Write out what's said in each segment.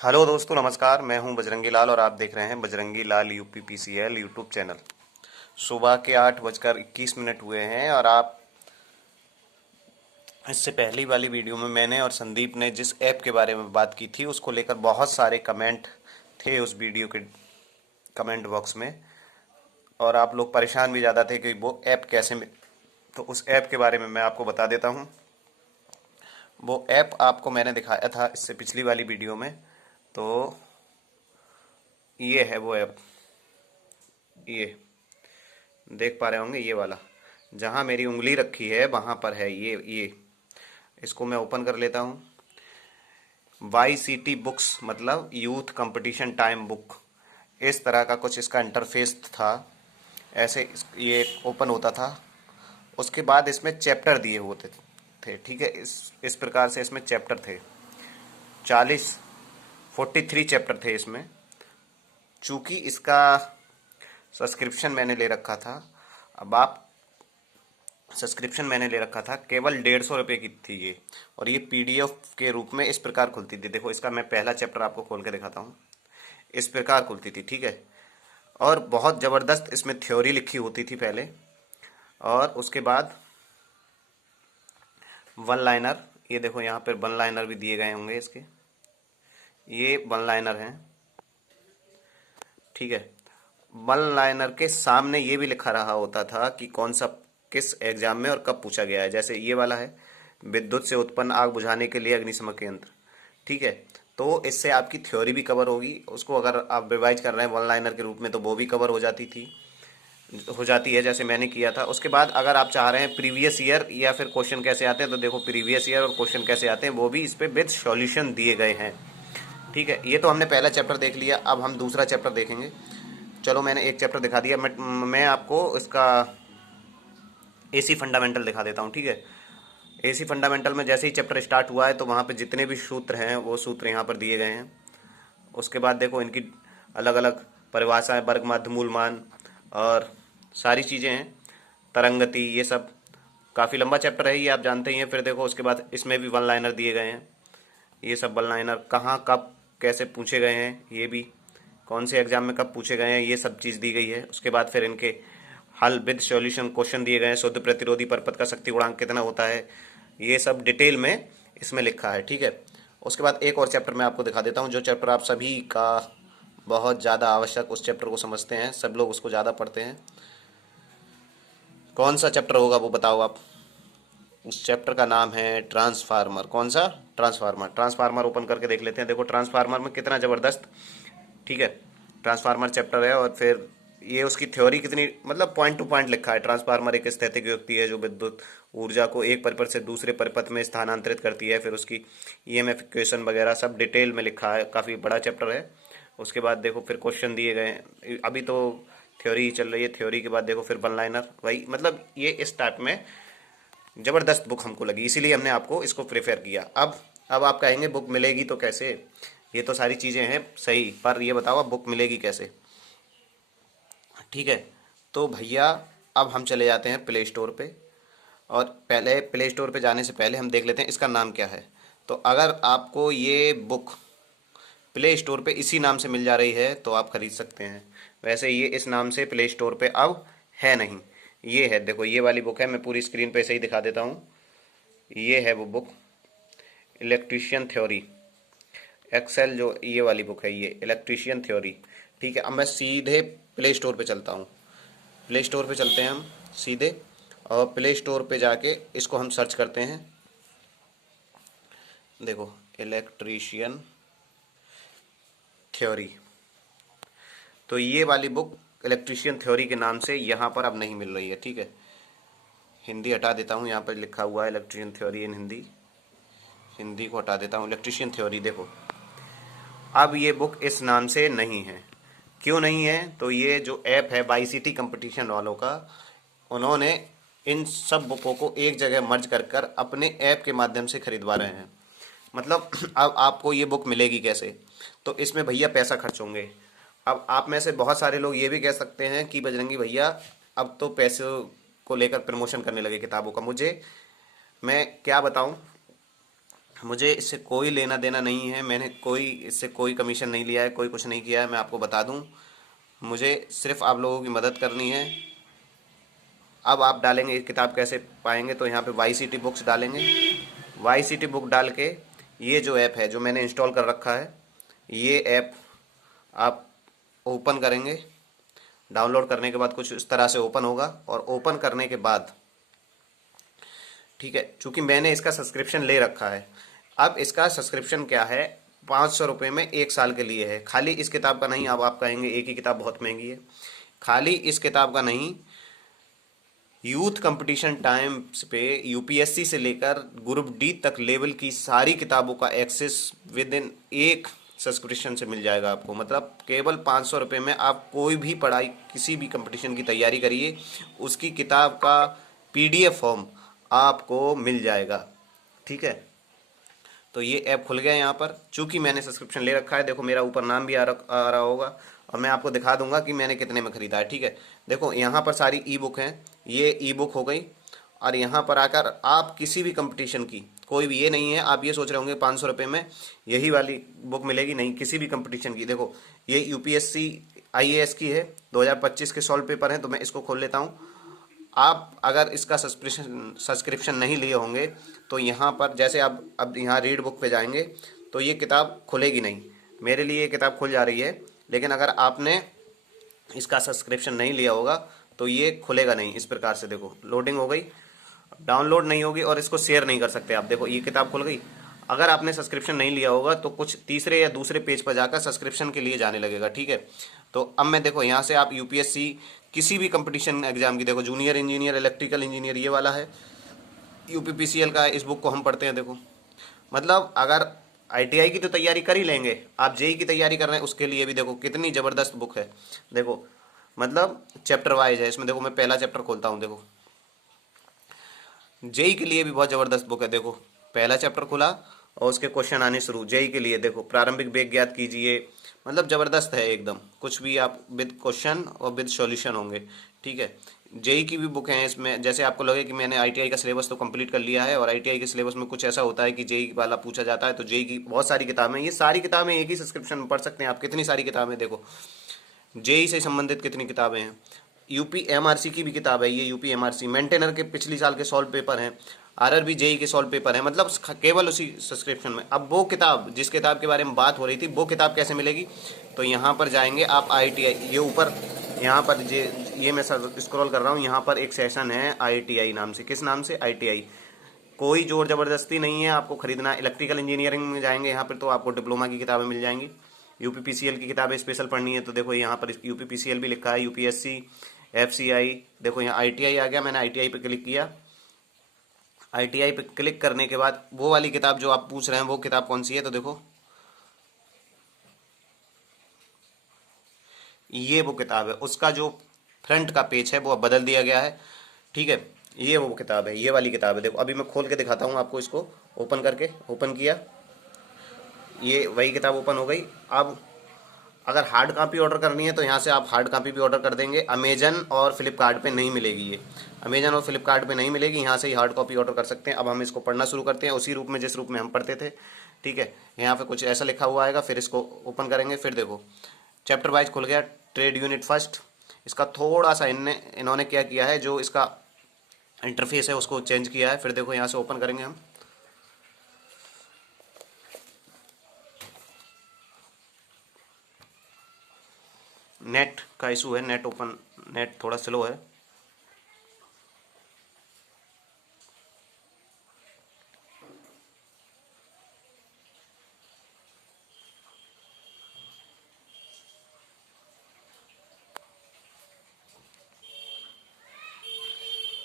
Hello दोस्तों, नमस्कार। मैं हूं बजरंगी लाल और आप देख रहे हैं बजरंगी लाल यूपीपीसीएल यूट्यूब चैनल। सुबह के 8:21 हुए हैं और आप इससे पहली वाली वीडियो में मैंने और संदीप ने जिस ऐप के बारे में बात की थी उसको लेकर बहुत सारे कमेंट थे उस वीडियो के कमेंट बॉक्स में। और आप लोग परेशान भी ज़्यादा थे कि वो ऐप कैसे में। तो उस ऐप के बारे में मैं आपको बता देता हूँ। वो ऐप आपको मैंने दिखाया था इससे पिछली वाली वीडियो में। तो ये है वो ऐप। ये देख पा रहे होंगे, ये वाला जहाँ मेरी उंगली रखी है वहाँ पर है ये। इसको मैं ओपन कर लेता हूँ। वाई सी टी बुक्स मतलब यूथ कंपटीशन टाइम बुक, इस तरह का कुछ इसका इंटरफेस था। ऐसे ये ओपन होता था। उसके बाद इसमें चैप्टर दिए होते थे। ठीक है, इस प्रकार से इसमें चैप्टर थे। 43 चैप्टर थे इसमें। चूंकि इसका सब्सक्रिप्शन मैंने ले रखा था। अब आप सब्सक्रिप्शन मैंने ले रखा था, केवल 150 रुपये की थी ये। और ये पीडीएफ के रूप में इस प्रकार खुलती थी। देखो, इसका मैं पहला चैप्टर आपको खोल के दिखाता हूँ। इस प्रकार खुलती थी, ठीक है। और बहुत ज़बरदस्त इसमें थ्योरी लिखी होती थी पहले। और उसके बाद वन लाइनर, ये देखो यहाँ पर वन लाइनर भी दिए गए होंगे इसके। ये वन लाइनर हैं, ठीक है। वन लाइनर के सामने ये भी लिखा रहा होता था कि कौन सा किस एग्जाम में और कब पूछा गया है। जैसे ये वाला है, विद्युत से उत्पन्न आग बुझाने के लिए अग्निशमन यंत्र, ठीक है। तो इससे आपकी थ्योरी भी कवर होगी। उसको अगर आप रिवाइज कर रहे हैं वन लाइनर के रूप में तो वो भी कवर हो जाती है, जैसे मैंने किया था। उसके बाद अगर आप चाह रहे हैं प्रीवियस ईयर या फिर क्वेश्चन कैसे आते हैं, तो देखो प्रीवियस ईयर और क्वेश्चन कैसे आते हैं वो भी इस पे विद सॉल्यूशन दिए गए हैं, ठीक है। ये तो हमने पहला चैप्टर देख लिया, अब हम दूसरा चैप्टर देखेंगे। चलो, मैंने एक चैप्टर दिखा दिया। मैं आपको इसका एसी फंडामेंटल दिखा देता हूँ, ठीक है। एसी फंडामेंटल में जैसे ही चैप्टर स्टार्ट हुआ है तो वहाँ पे जितने भी सूत्र हैं वो सूत्र यहाँ पर दिए गए हैं। उसके बाद देखो इनकी अलग अलग परिभाषाएं, वर्ग माध्य मूल मान और सारी चीज़ें हैं, तरंगति, ये सब। काफ़ी लंबा चैप्टर है ये, आप जानते ही हैं। फिर देखो उसके बाद इसमें भी वन लाइनर दिए गए हैं। ये सब वन लाइनर कहाँ कब कैसे पूछे गए हैं, ये भी कौन से एग्जाम में कब पूछे गए हैं, ये सब चीज़ दी गई है। उसके बाद फिर इनके हल विद सॉल्यूशन क्वेश्चन दिए गए हैं। शुद्ध प्रतिरोधी परपथ का शक्ति गुणांक कितना होता है, ये सब डिटेल में इसमें लिखा है, ठीक है। उसके बाद एक और चैप्टर मैं आपको दिखा देता हूँ, जो चैप्टर आप सभी का बहुत ज़्यादा आवश्यक, उस चैप्टर को समझते हैं सब लोग, उसको ज़्यादा पढ़ते हैं। कौन सा चैप्टर होगा वो बताओ आप। उस चैप्टर का नाम है ट्रांसफार्मर। कौन सा? ट्रांसफार्मर। ट्रांसफार्मर ओपन करके देख लेते हैं। देखो ट्रांसफार्मर में कितना ज़बरदस्त, ठीक है, ट्रांसफार्मर चैप्टर है। और फिर ये उसकी थ्योरी कितनी, मतलब पॉइंट टू पॉइंट लिखा है। ट्रांसफार्मर एक स्थैतिक युक्ति है जो विद्युत ऊर्जा को एक परिपथ से दूसरे परिपथ में स्थानांतरित करती है। फिर उसकी ईएमएफ इक्वेशन वगैरह सब डिटेल में लिखा है। काफ़ी बड़ा चैप्टर है। उसके बाद देखो फिर क्वेश्चन दिए गए हैं। अभी तो थ्योरी ही चल रही है। थ्योरी के बाद देखो फिर वन लाइनर, वही मतलब ये स्टार्ट में ज़बरदस्त बुक हमको लगी, इसीलिए हमने आपको इसको प्रेफर किया। अब आप कहेंगे बुक मिलेगी तो कैसे। ये तो सारी चीज़ें हैं सही, पर ये बताओ अब बुक मिलेगी कैसे, ठीक है। तो भैया अब हम चले जाते हैं प्ले स्टोर पे। और पहले प्ले स्टोर पे जाने से पहले हम देख लेते हैं इसका नाम क्या है। तो अगर आपको ये बुक प्ले स्टोर पे इसी नाम से मिल जा रही है तो आप खरीद सकते हैं। वैसे ये इस नाम से प्ले स्टोर पे अब है नहीं। ये है, देखो ये वाली बुक है। मैं पूरी स्क्रीन पे से ही दिखा देता हूँ। ये है वो बुक, इलेक्ट्रीशियन थ्योरी एक्सेल, जो ये वाली बुक है, ये इलेक्ट्रीशियन थ्योरी, ठीक है। अब मैं सीधे प्ले स्टोर पे चलता हूँ। प्ले स्टोर पे चलते हैं हम सीधे, और प्ले स्टोर पे जाके इसको हम सर्च करते हैं। देखो इलेक्ट्रीशियन थ्योरी, तो ये वाली बुक इलेक्ट्रीशियन थ्योरी के नाम से यहाँ पर अब नहीं मिल रही है, ठीक है। हिंदी हटा देता हूँ, यहाँ पर लिखा हुआ है इलेक्ट्रीशियन थ्योरी इन हिंदी। हिंदी को हटा देता हूँ, इलेक्ट्रीशियन थ्योरी। देखो अब ये बुक इस नाम से नहीं है। क्यों नहीं है? तो ये जो ऐप है वाईसीटी कंपटीशन वालों का, उन्होंने इन सब बुकों को एक जगह मर्ज कर कर अपने ऐप के माध्यम से खरीदवा रहे हैं। मतलब अब आपको ये बुक मिलेगी कैसे? तो इसमें भैया पैसा खर्च होंगे। अब आप में से बहुत सारे लोग ये भी कह सकते हैं कि बजरंगी भैया अब तो पैसे को लेकर प्रमोशन करने लगे किताबों का। मुझे, मैं क्या बताऊं, मुझे इससे कोई लेना देना नहीं है, मैंने कोई इससे कोई कमीशन नहीं लिया है, कोई कुछ नहीं किया है, मैं आपको बता दूं। मुझे सिर्फ आप लोगों की मदद करनी है। अब आप डालेंगे ये किताब कैसे पाएंगे, तो यहाँ पे वाई सी टी बुक्स डालेंगे। वाई सी टी बुक डाल के ये जो ऐप है जो मैंने इंस्टॉल कर रखा है, ये ऐप आप ओपन करेंगे। डाउनलोड करने के बाद कुछ इस तरह से ओपन होगा, और ओपन करने के बाद, ठीक है, चूंकि मैंने इसका सब्सक्रिप्शन ले रखा है। अब इसका सब्सक्रिप्शन क्या है, 500 रुपये में 1 साल के लिए है। खाली इस किताब का नहीं, अब आप कहेंगे एक ही किताब बहुत महंगी है। खाली इस किताब का नहीं, यूथ कंपटीशन टाइम्स पे यूपीएससी से लेकर ग्रुप डी तक लेवल की सारी किताबों का एक्सेस विद इन एक सब्सक्रिप्शन से मिल जाएगा आपको। मतलब केवल 500 रुपये में आप कोई भी पढ़ाई, किसी भी कंपटीशन की तैयारी करिए, उसकी किताब का पीडीएफ फॉर्म आपको मिल जाएगा। ठीक है, तो ये ऐप खुल गया यहाँ पर। चूंकि मैंने सब्सक्रिप्शन ले रखा है, देखो मेरा ऊपर नाम भी आ रहा होगा, और मैं आपको दिखा दूंगा कि मैंने कितने में खरीदा है। ठीक है, देखो यहाँ पर सारी ई बुक हैं, ये ई बुक हो गई। और यहाँ पर आकर आप किसी भी कंपटीशन की, कोई भी, ये नहीं है आप ये सोच रहे होंगे 500 रुपये में यही वाली बुक मिलेगी, नहीं, किसी भी कंपटीशन की। देखो ये यूपीएससी आईएएस की है, 2025 के सॉल्व पेपर हैं, तो मैं इसको खोल लेता हूँ। आप अगर इसका सब्सक्रिप्शन नहीं लिए होंगे तो यहाँ पर, जैसे आप अब यहाँ रीड बुक पे जाएंगे तो ये किताब खुलेगी नहीं। मेरे लिए ये किताब खुल जा रही है, लेकिन अगर आपने इसका सब्सक्रिप्शन नहीं लिया होगा तो ये खुलेगा नहीं। इस प्रकार से देखो लोडिंग हो गई, डाउनलोड नहीं होगी, और इसको शेयर नहीं कर सकते आप। देखो ये किताब खुल गई। अगर आपने सब्सक्रिप्शन नहीं लिया होगा तो कुछ तीसरे या दूसरे पेज पर जाकर सब्सक्रिप्शन के लिए जाने लगेगा। ठीक है, तो अब मैं, देखो यहाँ से आप यूपीएससी किसी भी कंपटीशन एग्जाम की, देखो जूनियर इंजीनियर, इलेक्ट्रिकल इंजीनियर, ये वाला है, यूपीपीसीएल का है, इस बुक को हम पढ़ते हैं। देखो मतलब अगर आईटीआई की तो तैयारी कर ही लेंगे, आप जेई की तैयारी कर रहे हैं, उसके लिए भी देखो कितनी ज़बरदस्त बुक है। देखो मतलब चैप्टर वाइज है इसमें। देखो मैं पहला चैप्टर खोलता हूँ, देखो जेई के लिए भी बहुत ज़बरदस्त बुक है। देखो पहला चैप्टर खुला और उसके क्वेश्चन आने शुरू। जेई के लिए देखो, प्रारंभिक वेग ज्ञात कीजिए, मतलब ज़बरदस्त है एकदम। कुछ भी आप विद क्वेश्चन और विद सॉल्यूशन होंगे। ठीक है, जेई की भी बुक है इसमें। जैसे आपको लगे कि मैंने आईटीआई का सिलेबस तो कंप्लीट कर लिया है, और आईटीआई के सिलेबस में कुछ ऐसा होता है कि जेई वाला पूछा जाता है, तो जेई की बहुत सारी किताबें, ये सारी किताबें एक ही सब्सक्रिप्शन में पढ़ सकते हैं आप। कितनी सारी किताबें, देखो जेई से संबंधित कितनी किताबें हैं। यूपी एमआरसी की भी किताब है ये, यूपी एमआरसी मेंटेनर के पिछली साल के सॉल्व पेपर हैं, आरआरबी जेई के सॉल्व पेपर हैं, मतलब केवल उसी सब्सक्रिप्शन में। अब वो किताब, जिस किताब के बारे में बात हो रही थी, वो किताब कैसे मिलेगी, तो यहाँ पर जाएंगे आप आईटीआई, ये ऊपर यहाँ पर ये मैं स्क्रॉल कर रहा हूँ, यहाँ पर एक सेशन है आईटीआई नाम से। किस नाम से, आईटीआई। कोई जोर जबरदस्ती नहीं है आपको खरीदना। इलेक्ट्रिकल इंजीनियरिंग में जाएंगे यहाँ पर तो आपको डिप्लोमा की किताबें मिल जाएंगी। यूपीपीसीएल की किताबें स्पेशल पढ़नी है तो देखो यहाँ पर यूपीपीसीएल भी लिखा है, यूपीएससी, एफसीआई। देखो यहाँ आईटीआई आ गया, मैंने आईटीआई पे क्लिक किया। आईटीआई पे क्लिक करने के बाद वो वाली किताब जो आप पूछ रहे हैं, वो किताब कौन सी है, तो देखो ये वो किताब है। उसका जो फ्रंट का पेज है वो अब बदल दिया गया है। ठीक है, ये वो किताब है, ये वाली किताब है। देखो अभी मैं खोल के दिखाता हूँ आपको, इसको ओपन करके, ओपन किया, ये वही किताब ओपन हो गई। अब अगर हार्ड कॉपी ऑर्डर करनी है तो यहाँ से आप हार्ड कॉपी भी ऑर्डर कर देंगे। अमेजन और फ्लिपकार्ट पे नहीं मिलेगी ये, अमेजन और फ्लिपकार्ट पे नहीं मिलेगी, यहाँ से ही हार्ड कॉपी ऑर्डर कर सकते हैं। अब हम इसको पढ़ना शुरू करते हैं उसी रूप में जिस रूप में हम पढ़ते थे। ठीक है, यहाँ पे कुछ ऐसा लिखा हुआ आएगा, फिर इसको ओपन करेंगे। फिर देखो चैप्टर वाइज खुल गया, ट्रेड यूनिट फर्स्ट। इसका थोड़ा सा इन्होंने क्या किया है, जो इसका इंटरफेस है उसको चेंज किया है। फिर देखो यहाँ से ओपन करेंगे हम, नेट का इशू है, नेट थोड़ा स्लो है।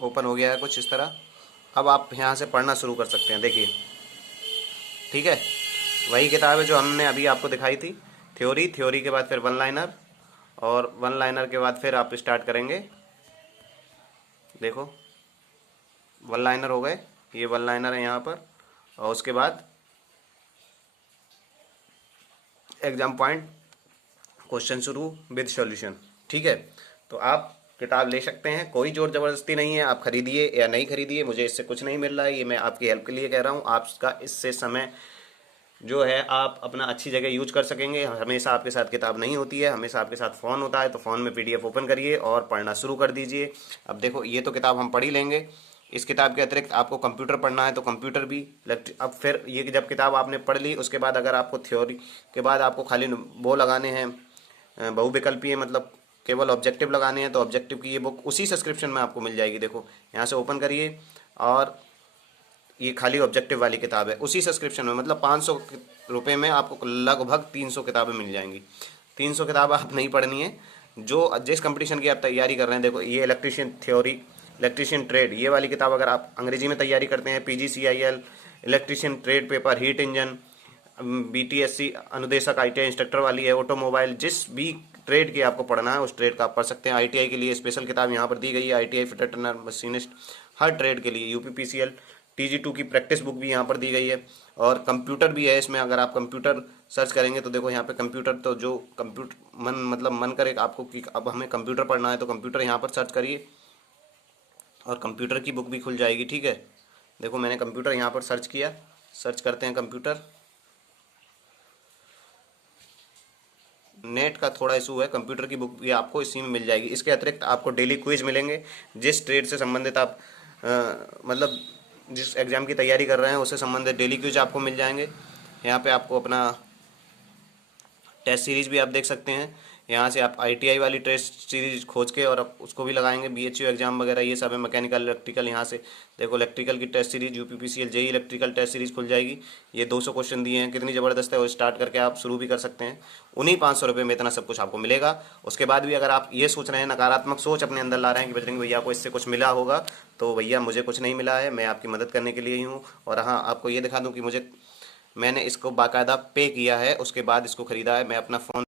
ओपन हो गया है कुछ इस तरह। अब आप यहाँ से पढ़ना शुरू कर सकते हैं, देखिए। ठीक है, वही किताब है जो हमने अभी आपको दिखाई थी, थ्योरी के बाद फिर वन लाइनर, और वन लाइनर के बाद फिर आप स्टार्ट करेंगे। देखो वन लाइनर हो गए, ये वन लाइनर है यहाँ पर, और उसके बाद एग्जाम पॉइंट, क्वेश्चन शुरू विद सॉल्यूशन। ठीक है, तो आप किताब ले सकते हैं, कोई जोर ज़बरदस्ती नहीं है। आप खरीदिए या नहीं खरीदिए, मुझे इससे कुछ नहीं मिल रहा है, ये मैं आपकी हेल्प के लिए कह रहा हूँ। आपका इससे समय जो है आप अपना अच्छी जगह यूज कर सकेंगे। हमेशा आपके साथ किताब नहीं होती है, हमेशा आपके साथ फ़ोन होता है, तो फ़ोन में पीडीएफ ओपन करिए और पढ़ना शुरू कर दीजिए। अब देखो ये तो किताब हम पढ़ ही लेंगे, इस किताब के अतिरिक्त आपको कंप्यूटर पढ़ना है तो कंप्यूटर भी अब फिर ये जब किताब आपने पढ़ ली उसके बाद अगर आपको थ्योरी के बाद आपको खाली वो लगाने हैं, बहुविकल्पीय मतलब केवल ऑब्जेक्टिव लगाने हैं, तो ऑब्जेक्टिव की ये बुक उसी सब्सक्रिप्शन में आपको मिल जाएगी। देखो यहाँ से ओपन करिए और ये खाली ऑब्जेक्टिव वाली किताब है उसी सब्सक्रिप्शन में, मतलब 500 रुपये में आपको लगभग 300 किताबें मिल जाएंगी। 300 किताब आप नहीं पढ़नी है, जो जिस कंपटीशन की आप तैयारी कर रहे हैं। देखो ये इलेक्ट्रीशियन थ्योरी, इलेक्ट्रीशियन ट्रेड, ये वाली किताब अगर आप अंग्रेजी में तैयारी करते हैं, PGCIL electrician trade paper, heat engine, BTSC अनुदेशक, ITI इंस्ट्रक्टर वाली है, ऑटोमोबाइल, जिस भी ट्रेड की आपको पढ़ना है उस ट्रेड का आप पढ़ सकते हैं। ITI के लिए स्पेशल किताब यहाँ पर दी गई है, ITI फिटर टर्नर मशीनिस्ट, हर ट्रेड के लिए। UPPCL TG2 की प्रैक्टिस बुक भी यहाँ पर दी गई है, और कंप्यूटर भी है इसमें। अगर आप कंप्यूटर सर्च करेंगे तो देखो यहाँ पे कंप्यूटर, तो जो कंप्यूटर मन करे आपको कि अब हमें कंप्यूटर पढ़ना है तो कंप्यूटर यहाँ पर सर्च करिए और कंप्यूटर की बुक भी खुल जाएगी। ठीक है, देखो मैंने कंप्यूटर यहाँ पर सर्च किया, सर्च करते हैं कंप्यूटर। नेट का थोड़ा इशू है, कंप्यूटर की बुक भी आपको इसी में मिल जाएगी। इसके अतिरिक्त आपको डेली क्विज मिलेंगे, जिस ट्रेड से संबंधित आप मतलब जिस एग्ज़ाम की तैयारी कर रहे हैं उससे संबंधित डेली क्विज आपको मिल जाएंगे। यहाँ पे आपको अपना टेस्ट सीरीज भी आप देख सकते हैं, यहाँ से आप ITI वाली टेस्ट सीरीज खोज के और आप उसको भी लगाएंगे। BHU एग्जाम वगैरह ये सब है, मैकेनिकल इलेक्ट्रिकल। यहाँ से देखो इलेक्ट्रिकल की test series, UPPCL JEE electrical test series खुल जाएगी। ये 200 क्वेश्चन दिए हैं, कितनी ज़बरदस्त है। वो स्टार्ट करके आप शुरू भी कर सकते हैं, उन्हीं 500 रुपये में इतना सब कुछ आपको मिलेगा। उसके बाद भी अगर आप ये सोच रहे हैं, नकारात्मक सोच अपने अंदर ला रहे हैं कि बजरंग भैया को इससे कुछ मिला होगा, तो भैया मुझे कुछ नहीं मिला है, मैं आपकी मदद करने के लिए ही हूँ। और हाँ, आपको ये दिखा दूँ कि मैंने इसको बाकायदा पे किया है, उसके बाद इसको ख़रीदा है। मैं अपना फ़ोन